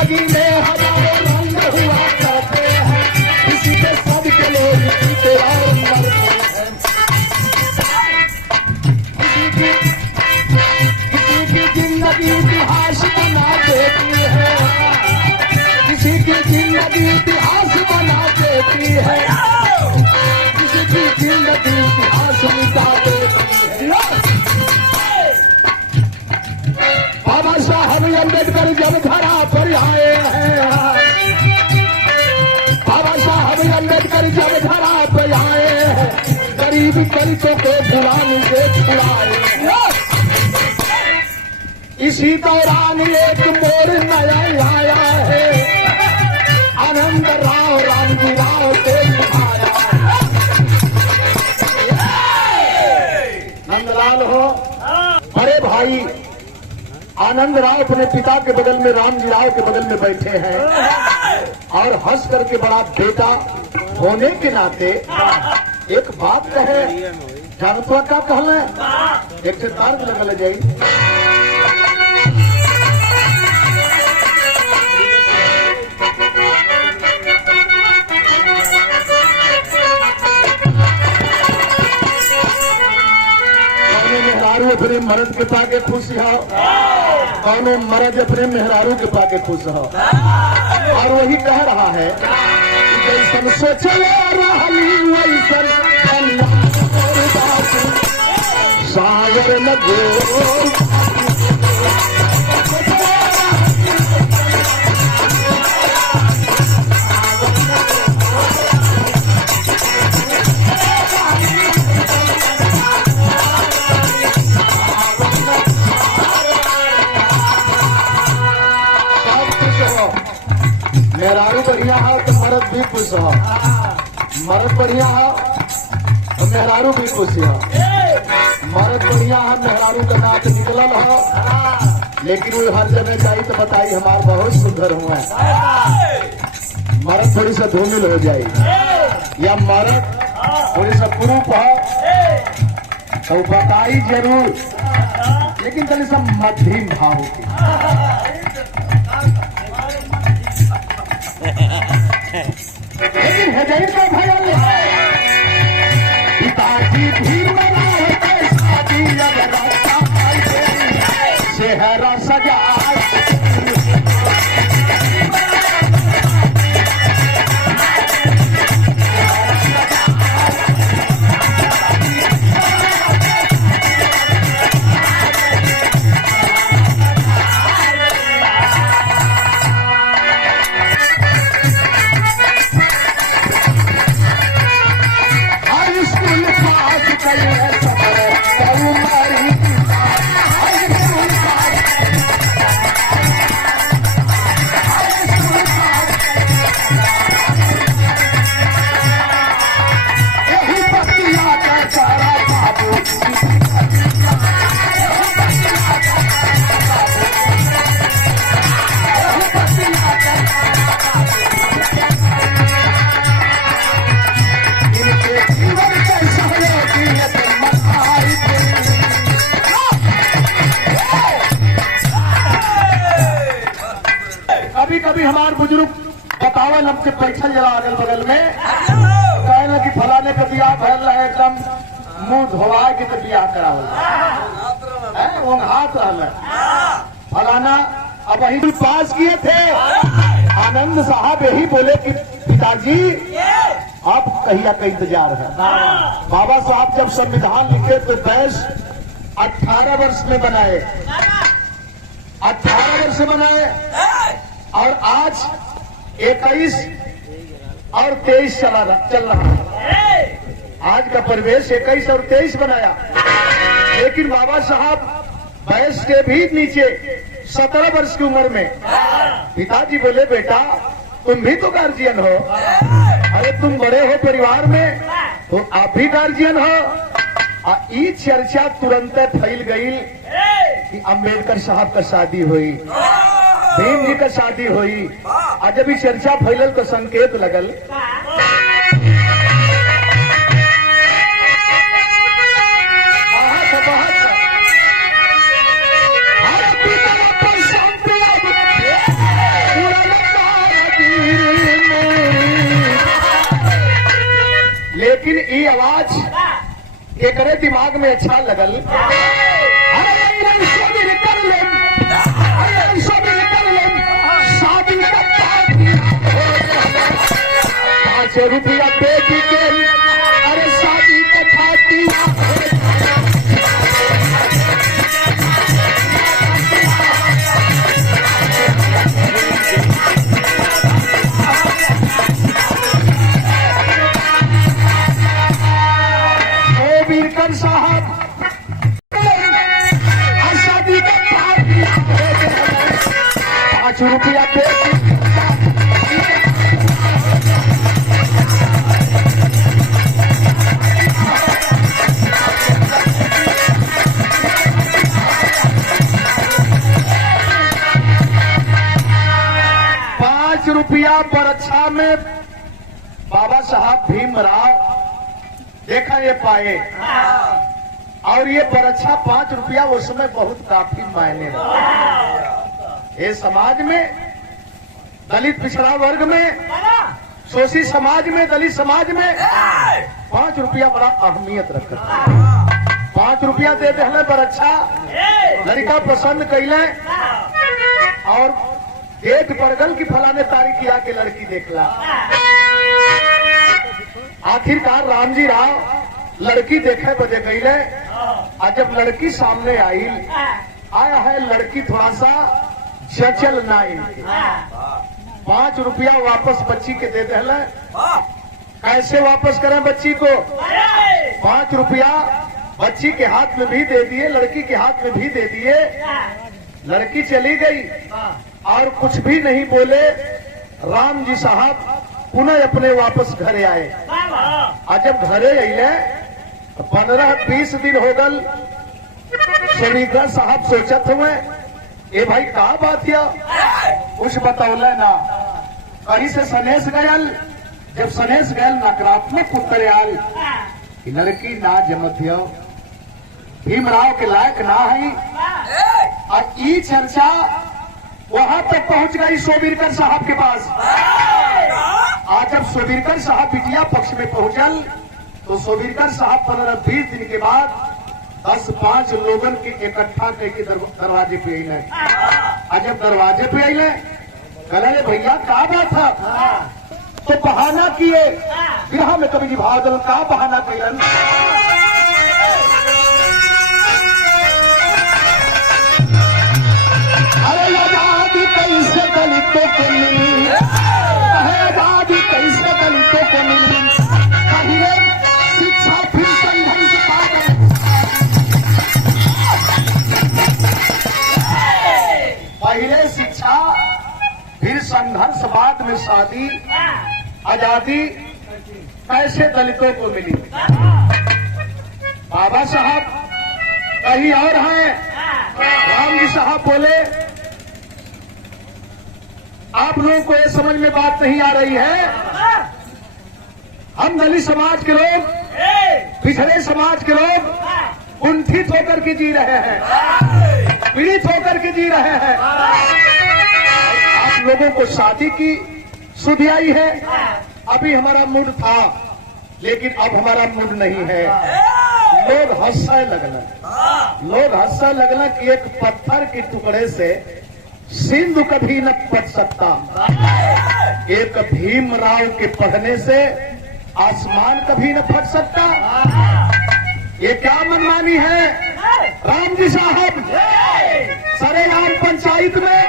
जिंदगी में हजारों रंग हुआ करते हैं, किसी के सब के लोग जीते और मरते हैं। किसी की जिंदगी इतिहास बना देती है, किसी की जिंदगी इतिहास बना देती है, किसी की जिंदगी इतिहास मिटा देती है। बाबा साहब अम्बेडकर जब धरा पर आए हैं, बाबा साहब अम्बेडकर जब धरा पर आए हैं, गरीब दलितों को गुलामी से छुड़ाए। इसी दौरान एक मोड़ नया आया है, आनंद राव रामजी राव से आया। नंदलाल हो बड़े भाई आनंद राव अपने पिता के बगल में रामजी राव के बगल में बैठे हैं और हंस करके बड़ा बेटा होने के नाते एक बात कहे, जानतो क्या कहले, एक से तार लगल जाई। मेहरारू अपने मर्द के पाके खुश हो, कौनो मर्द अपने मेहरारू के पाके खुश हो। और वही कह रहा है जैसन सोचले रहली वैसन सावर न गोर। मेहरारू बढ़िया हो तो मर्द भी खुश हो, मर्द बढ़िया हो तो मेहरारू भी खुश हो। मर्द बढ़िया है, मेहरारू का नाच निकलल हो, लेकिन वो हर जगह जाई तो बताई हमार बहुत सुंदर हुआ है। मर्द थोड़ी सा धूमिल हो जाये या मर्द थोड़ी सा कुरूप हो तो बताई जरूर, लेकिन थोड़ी सा मध्यम भाव की। लेकिन हजैर का भयल पिताजी भीड़ बना है, शादी सेहरा सजा कभी हमारे बुजुर्ग बतावन हमसे पैसा जला अगल बगल में कहना कि फलाने का बियाह भरल है, एकदम मुंह धोवाए के तो बियाह करावल वो हाथ रहल फलाना। अब वही पास किए थे आनंद साहब, यही बोले कि पिताजी आप कहिया का इंतजार है। बाबा साहब जब संविधान लिखे तो देश 18 वर्ष में बनाए, 18 वर्ष में बनाए और आज 21 और 23 चल रहा है। आज का परिवेश 21 और 23 बनाया, लेकिन बाबा साहब वयस के भी नीचे 17 वर्ष की उम्र में पिताजी बोले बेटा तुम भी तो गार्जियन हो, अरे तुम बड़े हो परिवार में तो आप भी गार्जियन हो। ये चर्चा तुरंत फैल गई कि अम्बेडकर साहब का शादी हुई, भीम जी का शादी हुई। आज जब चर्चा फैलल तो संकेत लगल पूरा केकरे दिमाग में अच्छा लगल, अरे ऐसो भी कर ले, अरे ऐसो भी कर ले, शादी का पार्टी हो गया। 5 रुपया बेटी के, अरे शादी का पार्टी हो गया। सोबीरकर साहब शादी का पार्टी हो गया। 5 रुपया बेटी, 5 रुपया बरछा में बाबा साहब भीमराव देखा ये पाए, और ये बरछा 5 रुपया उस समय बहुत काफी मायने रखा। ये समाज में, दलित पिछड़ा वर्ग में, शोषित समाज में, दलित समाज में 5 रुपया बड़ा अहमियत रखता। 5 रुपया दे दे बरछा, लड़का पसंद कैले और डेट पड़गल की फलाने तारीख किया के लड़की देखला। आखिरकार रामजी राव लड़की देखे बजे गईले, और जब लड़की सामने आई, आया है लड़की थोड़ा सा जचल ना इनके। 5 रुपया वापस बच्ची के दे दे। कैसे वापस करें बच्ची को? 5 रुपया बच्ची के हाथ में भी दे दिए, लड़की के हाथ में भी दे दिए। लड़की चली गई और कुछ भी नहीं बोले। राम जी साहब पुनः अपने वापस घरे आए, और जब घरे अले 15-20 दिन हो गल। सोबीरकर साहब सोचत हुए, ए भाई का बात है? कुछ बतौले ना। कहीं से सनेश गयल, जब सनेश गयल नकारात्मक उत्तर आयल कि लड़की ना जमत हो, भीमराव के लायक ना है। और ये चर्चा वहां तक पहुंच गई सोबीरकर साहब के पास। आज जब सोबीरकर साहब बिटिया पक्ष में पहुंचल, तो सोबीरकर साहब 15-20 दिन के बाद 10-5 लोगन के इकट्ठा करके दरवाजे पे अले। और जब दरवाजे पे अले, कहले भैया का बात था? तो बहाना किए, विरह में कभी निभावल का बहाना कैलन। अरे आजादी कैसे दलितों को मिली, आजादी कैसे दलितों को मिली, पहले शिक्षा फिर संघर्ष पहले शिक्षा फिर संघर्ष, बाद में शादी, आजादी कैसे दलितों को मिली। बाबा साहब कहीं और हैं। राम जी साहब बोले, आप लोगों को ये समझ में बात नहीं आ रही है। हम दलित समाज के लोग, पिछड़े समाज के लोग कुंठित होकर के जी रहे हैं, पीड़ित होकर के जी रहे हैं। आप लोगों को शादी की सुधि आई है। अभी हमारा मूड था, लेकिन अब हमारा मूड नहीं है। लोग हंसने लगना कि एक पत्थर के टुकड़े से सिंधु कभी न पट सकता, एक भीमराव के पढ़ने से आसमान कभी न फट सकता। ये क्या मनमानी है? राम जी साहब सरेआम पंचायत में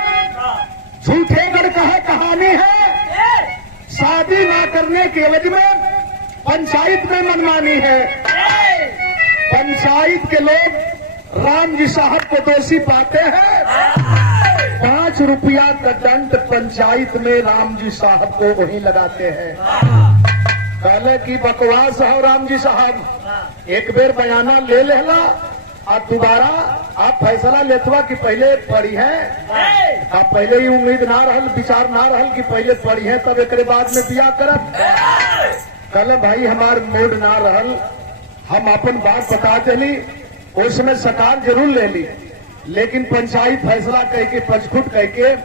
झूठे गढ़ कहानी है। शादी ना करने के एवज में पंचायत में मनमानी है। पंचायत के लोग राम जी साहब को दोषी पाते हैं। 5 रुपया का दंड पंचायत में राम जी साहब को वही लगाते हैं। कहले की बकवास है राम जी साहब, एक बेर बयाना ले लेला और दोबारा आप फैसला लेतवा कि पहले पढ़ी है। आप पहले ही उम्मीद ना रहल, विचार ना रहल कि पहले पढ़ी है तब एक बाद में बिया करब। कहले भाई हमार मूड ना रहल, हम अपन बात बता चली, उसमें सरकार जरूर ले ली, लेकिन पंचायत फैसला कह के पचखुट कह के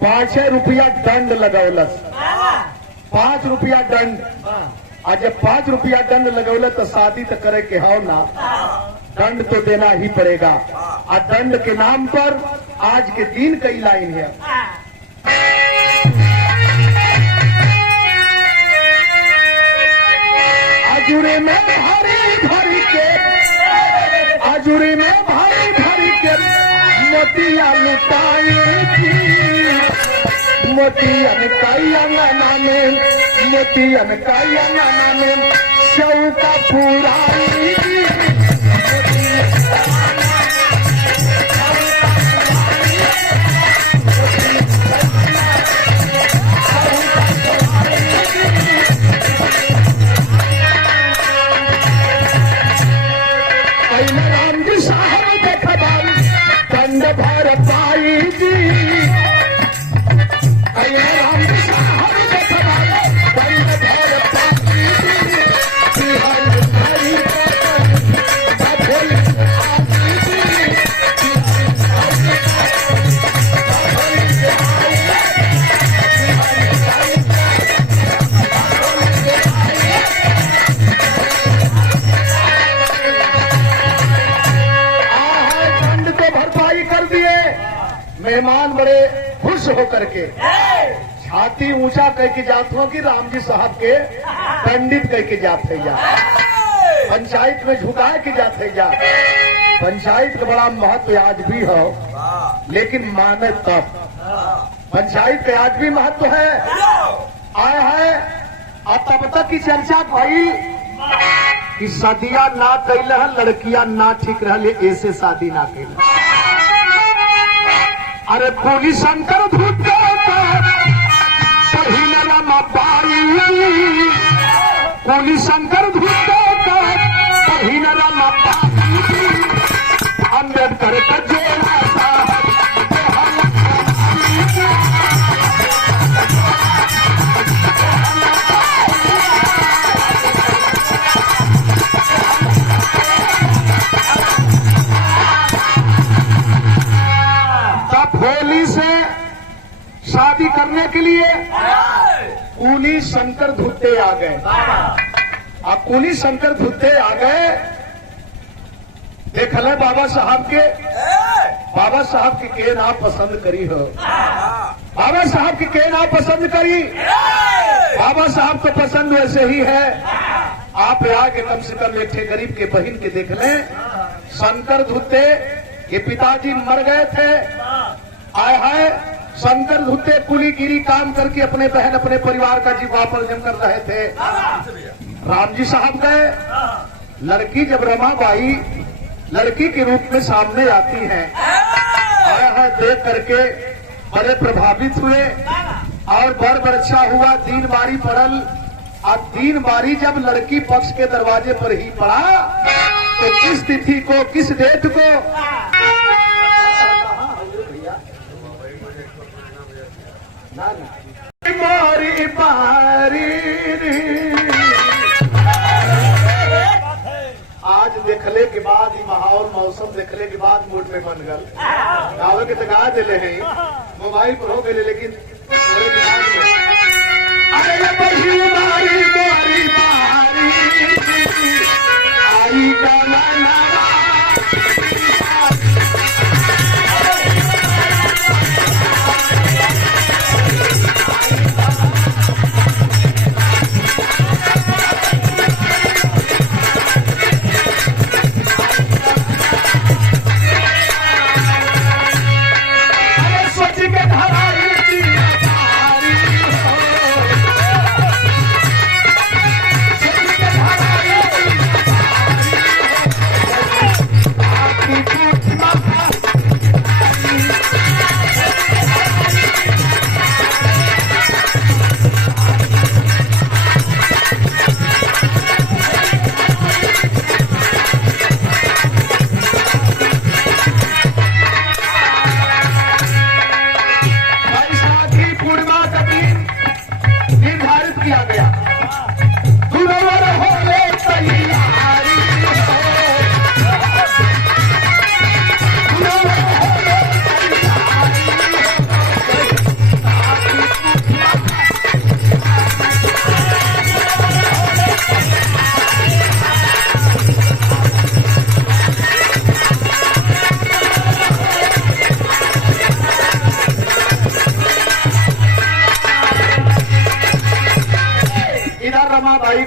5 रुपया दंड लगौलस। 5 रुपया दंड। आज जब 5 रुपया दंड लगौले तो शादी तो करे के हो ना, दंड तो देना ही पड़ेगा। और दंड के नाम पर आज के दिन कई लाइन है। आजुरे में भारी भारी के, आजुरे में भारी भारी के मोतिया लुटाएगी, मोतियन काई अंगना में, मोतियन काई अंगना में चौका पुराएगी। राम जी साहब देखबाई दंड भर पाई जी, राम जी साहब देखबाई दंड भर पाई जी, हर हरी मेहमान बड़े खुश होकर के छाती ऊंचा कह के जात हो कि राम जी साहब के पंडित कह के जात है जा, पंचायत में झुका के जात है जा। पंचायत का बड़ा महत्व आज भी हो, लेकिन माने तब पंचायत का आज भी महत्व है। आया है अब तब तक की चर्चा भाई कि शादियां ना कैल लड़कियां ना ठीक रहे, ऐसे शादी ना कैल। अरे कोली शंकर धुते सही नमा पाई, कोली शंकर धुते सही नमा पाई, अम्बेडकर का जेला होली से शादी करने के लिए कूली शंकर धुत्ते आ गए। अब कूली शंकर धुत्ते आ गए, देखल है बाबा साहब के नाम पसंद करी हो, बाबा साहब के नाम पसंद करी। बाबा साहब को पसंद वैसे ही है। आप यहाँ के कम से कम एक ठे गरीब के बहन के देख लें। शंकर धुत्ते के पिताजी मर गए थे, आए है शंकर धुत्ते कुलीगिरी काम करके अपने बहन अपने परिवार का जीवापार्जन कर रहे थे। राम जी साहब गए, लड़की जब रमाबाई लड़की के रूप में सामने आती है, आया है देख करके बड़े प्रभावित हुए और बर बरछा हुआ, दीन बारी पड़ल। और दीन बारी जब लड़की पक्ष के दरवाजे पर ही पड़ा तो किस तिथि को किस डेट को मारी पारी आज देखले के बाद ही माहौल मौसम देखले के बाद मूड में बन गल गावे के तो गा दिले हैं, मोबाइल पर हो गए लेकिन थोड़े दिमाग में अरे बही मारी मारी पारी आई गाना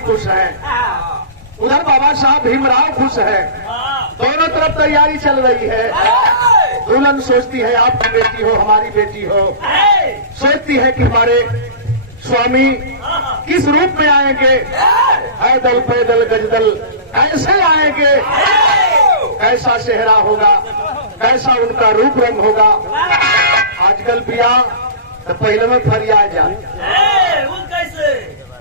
खुश है, उधर बाबा साहब भीमराव खुश है। दोनों तरफ तैयारी चल रही है। दुल्हन सोचती है आपकी बेटी हो, हमारी बेटी हो, सोचती है कि हमारे स्वामी किस रूप में आएंगे, पैदल पैदल गजदल कैसे आएंगे, कैसा चेहरा होगा, कैसा उनका रूप रंग होगा। आजकल ब्याह तो पहले में फरिया जा,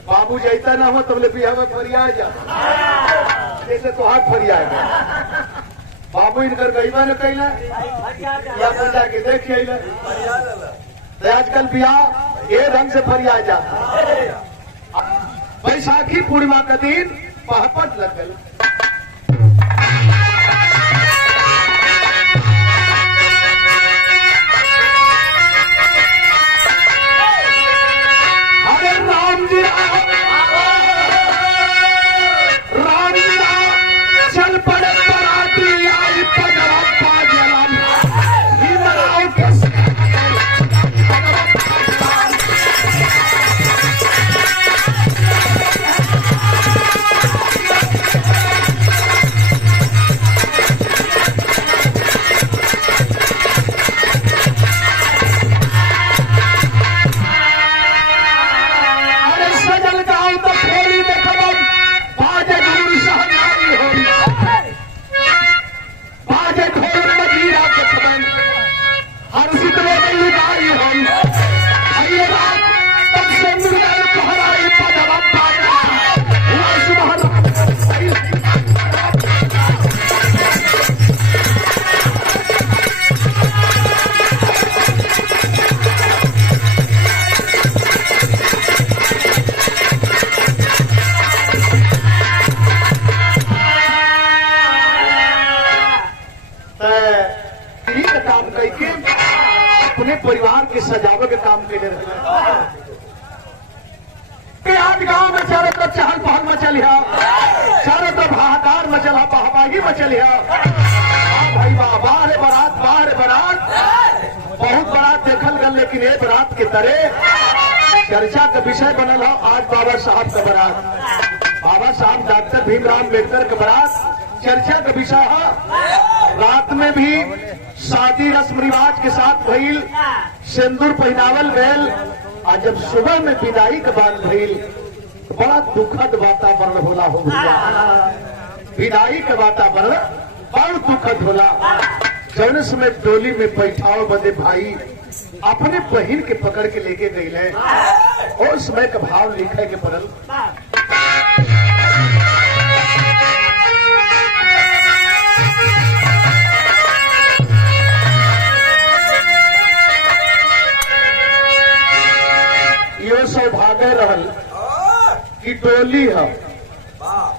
बाबू जैता ना हो तब बिया में फरिया जा, जैसे तो हाथ फरिया बाबू इनकर गईबा न कैला या तो जाके देख अल। तो आजकल ब्याह ये ढंग से फरिया जा। बैसाखी पूर्णिमा का दिन पहपट लगल। अपने परिवार के सजावे के काम के लिए आज गांव में चारों तरफ चहल पहल मचल है, चारों तरफ हाहाकार मचल है, बहबाही मचल है। भाई बाहर बारात, बाहर बारात, बहुत बारात देखल गल, लेकिन एक बारात के तरह चर्चा का विषय बनल है आज बाबा साहब का बारात। बाबा साहब डॉक्टर भीमराव अम्बेडकर का बारात चर्चा का विषय है। रात में भी शादी रस्म रिवाज के साथ भइल, सिंदूर पहनावल गयल, और जब सुबह में विदाई के बाद भइल, बड़ा दुखद वातावरण होला हो गया। विदाई के वातावरण बड़ा दुखद होला। जौन समय डोली में बैठाओ बदे भाई अपने बहन के पकड़ के लेके गई है, और समय का भाव लिखे के पड़ल। यो सौभाग्य रहल कि डोली है,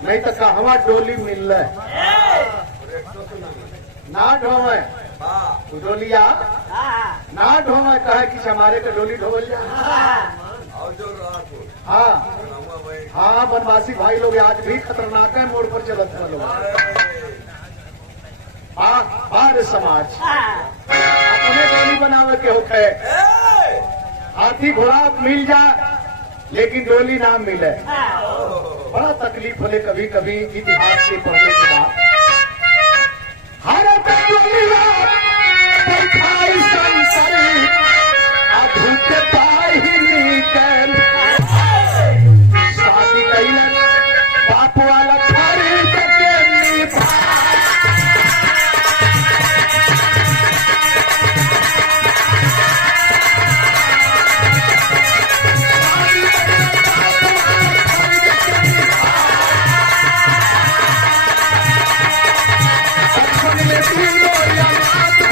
नहीं तो कहवा डोली मिल ना ढोवे डोलिया ना ढोवे, कहे कि हमारे का डोली ढोल जा। हाँ हाँ, बनवासी भाई लोग आज भी खतरनाक है, मोड़ पर चलत है लोग। बाहर समाज अपने डोली बनावे के होखे, हाथी घोड़ा मिल जा लेकिन डोली ना मिले, बड़ा तकलीफ होले कभी कभी इतिहास के पढ़ने के बाद। हर शादी कैलन बाप वाला खरीद के Thank you.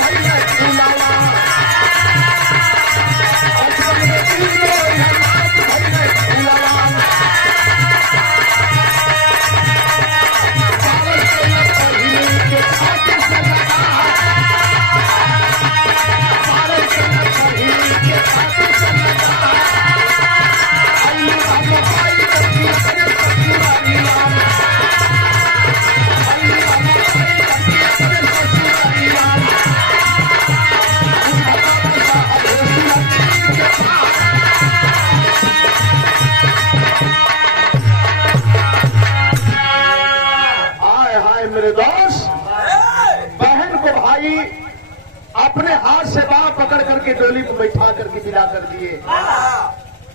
अपने हाथ से बाह पकड़ करके डोली को बैठा करके विदा कर दिए।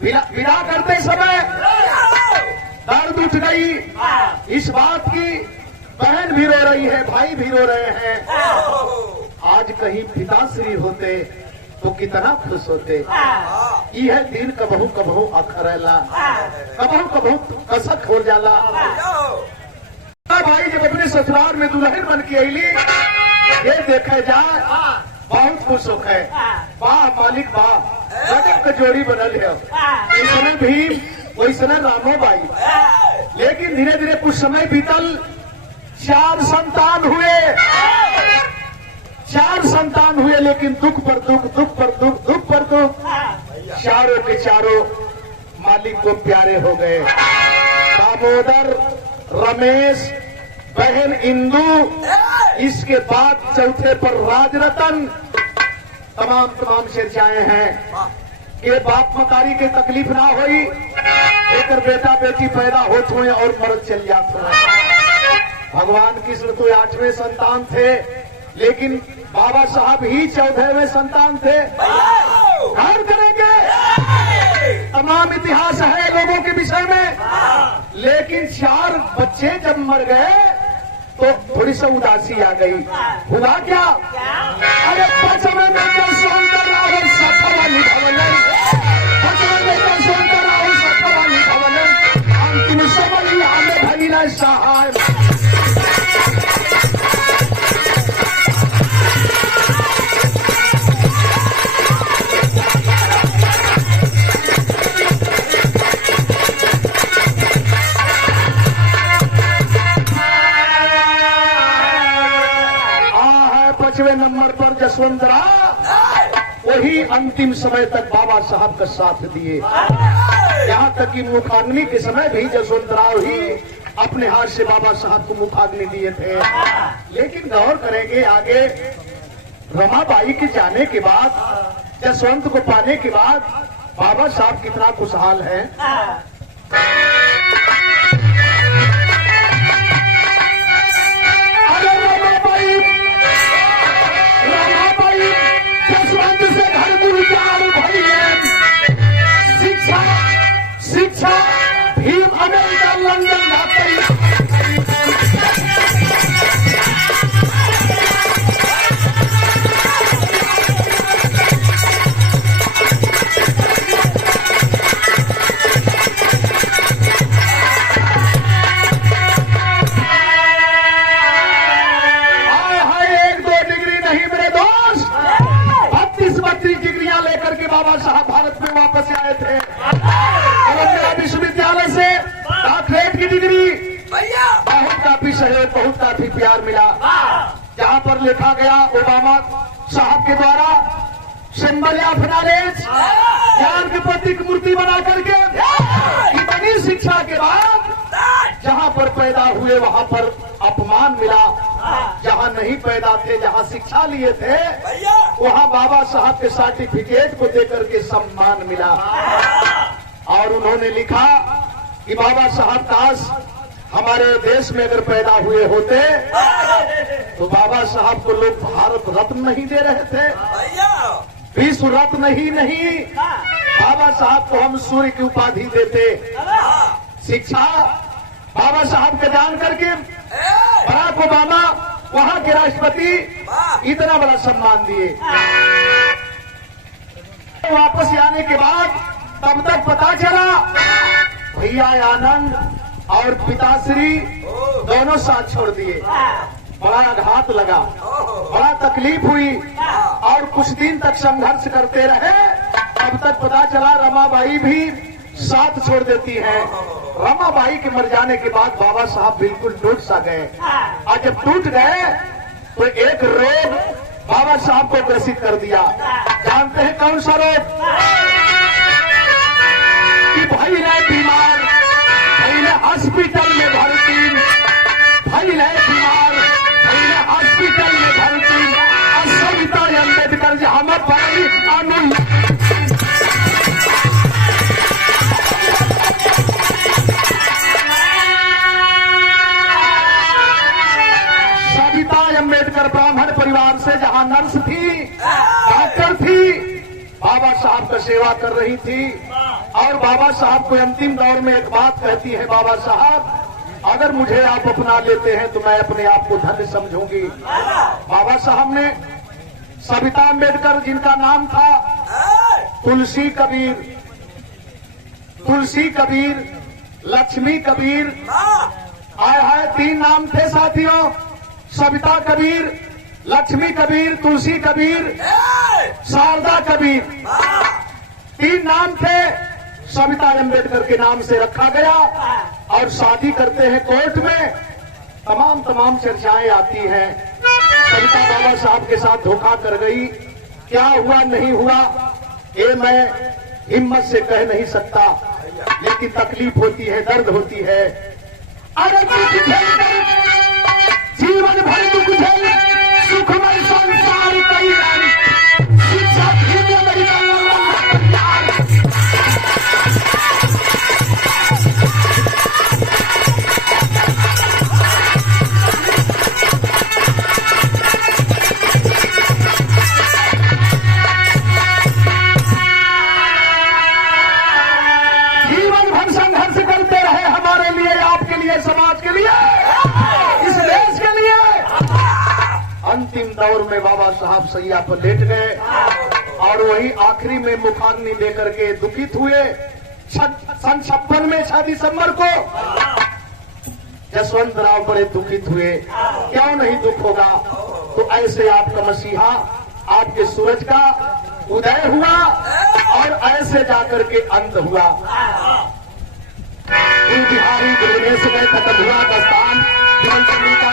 विदा करते समय दर्द उठ गई इस बात की, बहन भी रो रही है, भाई भी रो रहे हैं। आज कहीं पिताश्री होते तो कितना खुश होते। यह दिन कबहू कबहू अखरेला, कबहू कबहू कसक हो जाला। भाई जब अपने ससुराल में दुल्हन बन के अली, ये देखे जाए बहुत खुश हो है। वाह मालिक वाह, गजब का जोड़ी बनल है। वैसने भीम वैसने रामो बाई। लेकिन धीरे धीरे कुछ समय बीतल, 4 संतान हुए। 4 संतान हुए, लेकिन दुख पर दुख, दुख पर दुख, दुख पर दुख। चारों के चारों मालिक को प्यारे हो गए। दामोदर, रमेश, बहन इंदु, इसके बाद चौथे पर राजरतन। तमाम चर्चाएं हैं कि बाप मतारी के तकलीफ ना हुई, एक बेटा बेटी पैदा होते हुए और मर्द चल जाते हैं। भगवान कृष्ण तो 8वें संतान थे, लेकिन बाबा साहब ही 14वें संतान थे। गौर करेंगे, तमाम इतिहास है लोगों के विषय में। लेकिन 4 बच्चे जब मर गए तो थोड़ी सी उदासी आ गई। हुआ क्या? अरे 5 में दर्शन राहुल सफला निभवलन, 5 में दर्शन राहुल सफला निभवलन, अंतिम समय हमें भगीना सहाय। नंबर पर जसवंतराव वही अंतिम समय तक बाबा साहब का साथ दिए। यहाँ तक कि मुखाग्नि के समय भी जसवंतराव ही अपने हाथ से बाबा साहब को मुखाग्नि दिए थे। लेकिन गौर करेंगे आगे, रमाबाई के जाने के बाद, जसवंत को पाने के बाद बाबा साहब कितना खुशहाल है। शिक्षा भीम अमेरिका लंदन जाते बाबा साहब भारत में वापस आए थे। और विश्वविद्यालय से डॉक्टरेट की डिग्री, बहुत काफी सहयोग, बहुत काफी प्यार मिला। जहाँ पर लिखा गया ओबामा साहब के द्वारा सिंबल ऑफ नॉलेज, ज्ञान के प्रतीक मूर्ति बना करके, इतनी शिक्षा के बाद जहाँ पर पैदा हुए वहाँ पर अपमान मिला। जहाँ नहीं पैदा थे, जहाँ शिक्षा लिए थे, वहाँ बाबा साहब के सर्टिफिकेट को देकर के सम्मान मिला। और उन्होंने लिखा कि बाबा साहब काश हमारे देश में अगर पैदा हुए होते तो बाबा साहब को लोग भारत रत्न नहीं दे रहे थे, विश्व रत्न ही नहीं, बाबा साहब को हम सूर्य की उपाधि देते। शिक्षा बाबा साहब का जान करके बराक ओबामा वहां के राष्ट्रपति इतना बड़ा सम्मान दिए। वापस आने के बाद तब तक पता चला भैया आनंद और पिताश्री दोनों साथ छोड़ दिए। बड़ा आघात लगा, बड़ा तकलीफ हुई और कुछ दिन तक संघर्ष करते रहे। तब तक पता चला रमाबाई भी साथ छोड़ देती है। रमाबाई के मर जाने के बाद बाबा साहब बिल्कुल टूट सा गए। और जब टूट गए तो एक रोग बाबा साहब को ग्रसित कर दिया। जानते हैं कौन सा रोग? कि भाई ने बीमार, भाई ने हॉस्पिटल में भर्ती, भाई ने बीमार, भाई ने हॉस्पिटल में भर्ती। और सविता अम्बेडकर जी हम भाई अम्बेडकर ब्राह्मण परिवार से जहां नर्स थी, साहब का सेवा कर रही थी और बाबा साहब को अंतिम दौर में एक बात कहती है, बाबा साहब अगर मुझे आप अपना लेते हैं तो मैं अपने आप को धन्य समझूंगी। बाबा साहब ने सविता अम्बेडकर, जिनका नाम था तुलसी कबीर, लक्ष्मी कबीर, आए हाय 3 नाम थे साथियों, सविता कबीर, लक्ष्मी कबीर, तुलसी कबीर, शारदा कबीर, 3 नाम थे। सविता अम्बेडकर के नाम से रखा गया और शादी करते हैं कोर्ट में, तमाम चर्चाएं आती हैं। सविता बाबा साहब के साथ धोखा कर गई, क्या हुआ नहीं हुआ ये मैं हिम्मत से कह नहीं सकता, लेकिन तकलीफ होती है, दर्द होती है। अरे जीवन भर दुख झेल, सुखमय संसार कई शिक्षा अंतिम दौर में बाबा साहब सैया पर लेट गए और वही आखिरी में मुखाग्नि लेकर के दुखित हुए। सन 56 में 6 दिसंबर को जसवंत राव बड़े दुखित हुए। क्यों नहीं दुख होगा? तो ऐसे आपका मसीहा, आपके सूरज का उदय हुआ और ऐसे जाकर के अंत हुआ। बिहारी खत्म हुआ, दस्तान जीवन का